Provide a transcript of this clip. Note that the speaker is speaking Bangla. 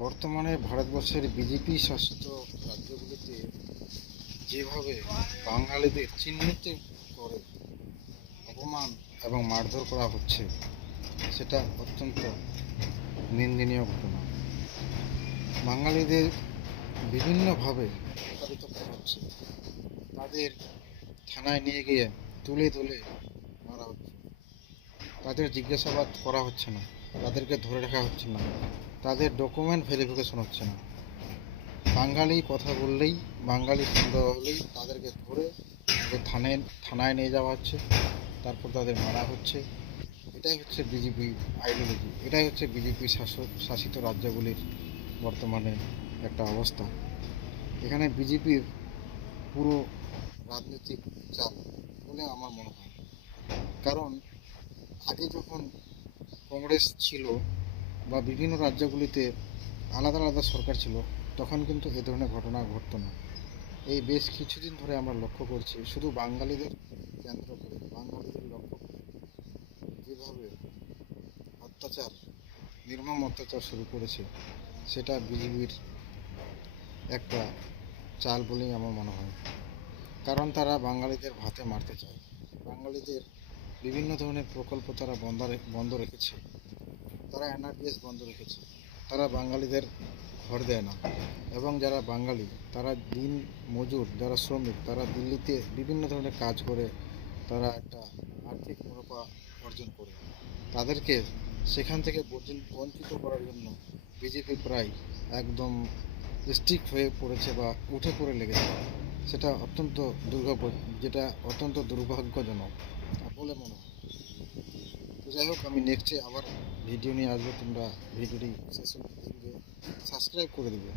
বর্তমানে ভারতবর্ষের বিজেপি শাসিত রাজ্যগুলিতে যেভাবে বাঙালিদের চিহ্নিত করে অপমান এবং মারধর করা হচ্ছে, সেটা অত্যন্ত নিন্দনীয় ঘটনা। বাঙালিদের বিভিন্নভাবে প্রতারিত করা হচ্ছে। তাদের থানায় নিয়ে গিয়ে তুলে তুলে মারা হচ্ছে। তাদের জিজ্ঞাসাবাদ করা হচ্ছে না, তাদেরকে ধরে রাখা হচ্ছে না, তাদের ডকুমেন্ট ভেরিফিকেশন হচ্ছে না। বাঙালি কথা বললেই, বাঙালি সন্দেহ হলেই তাদেরকে ধরে তাদের থানায় নিয়ে যাওয়া হচ্ছে, তারপর তাদের মারা হচ্ছে। এটাই হচ্ছে বিজেপি আইডিওলজি, এটাই হচ্ছে বিজেপি শাসিত রাজ্যগুলির বর্তমানে একটা অবস্থা। এখানে বিজেপির পুরো রাজনৈতিক চাল বলে আমার মনে হয়। কারণ আগে যখন কংগ্রেস ছিল বা বিভিন্ন রাজ্যগুলিতে আলাদা আলাদা সরকার ছিল, তখন কিন্তু এ ধরনের ঘটনা ঘটতো না। এই বেশ কিছুদিন ধরে আমরা লক্ষ্য করছি, শুধু বাঙালিদের কেন্দ্র করে, বাঙালিদের লক্ষ্য করে যেভাবে অত্যাচার, নির্মম অত্যাচার শুরু করেছে, সেটা বিজেপির একটা চাল বলেই আমার মনে হয়। কারণ তারা বাঙালিদের ভাতে মারতে চায়। বাঙালিদের বিভিন্ন ধরনের প্রকল্প তারা বন্ধ রেখেছে। তারা এনআরডিএস বন্ধ রেখেছে। তারা বাঙালিদের ঘর দেয় না। এবং যারা বাঙালি, তারা দিন মজুর, যারা শ্রমিক, তারা দিল্লিতে বিভিন্ন ধরনের কাজ করে তারা একটা আর্থিক মুনাফা অর্জন করে। তাদেরকে সেখান থেকে বঞ্চিত করার জন্য বিজেপি প্রায় একদম স্ট্রিক্ট হয়ে পড়েছে বা উঠে পড়ে লেগেছে। সেটা অত্যন্ত দুর্ভাগ্যজনক বলে মনে হয়। তো যাই হোক, আমি নেক্সটে আবার ভিডিও নিয়ে আসবো। তোমরা ভিডিওটি শেষ দেখবে, সাবস্ক্রাইব করে দেবে।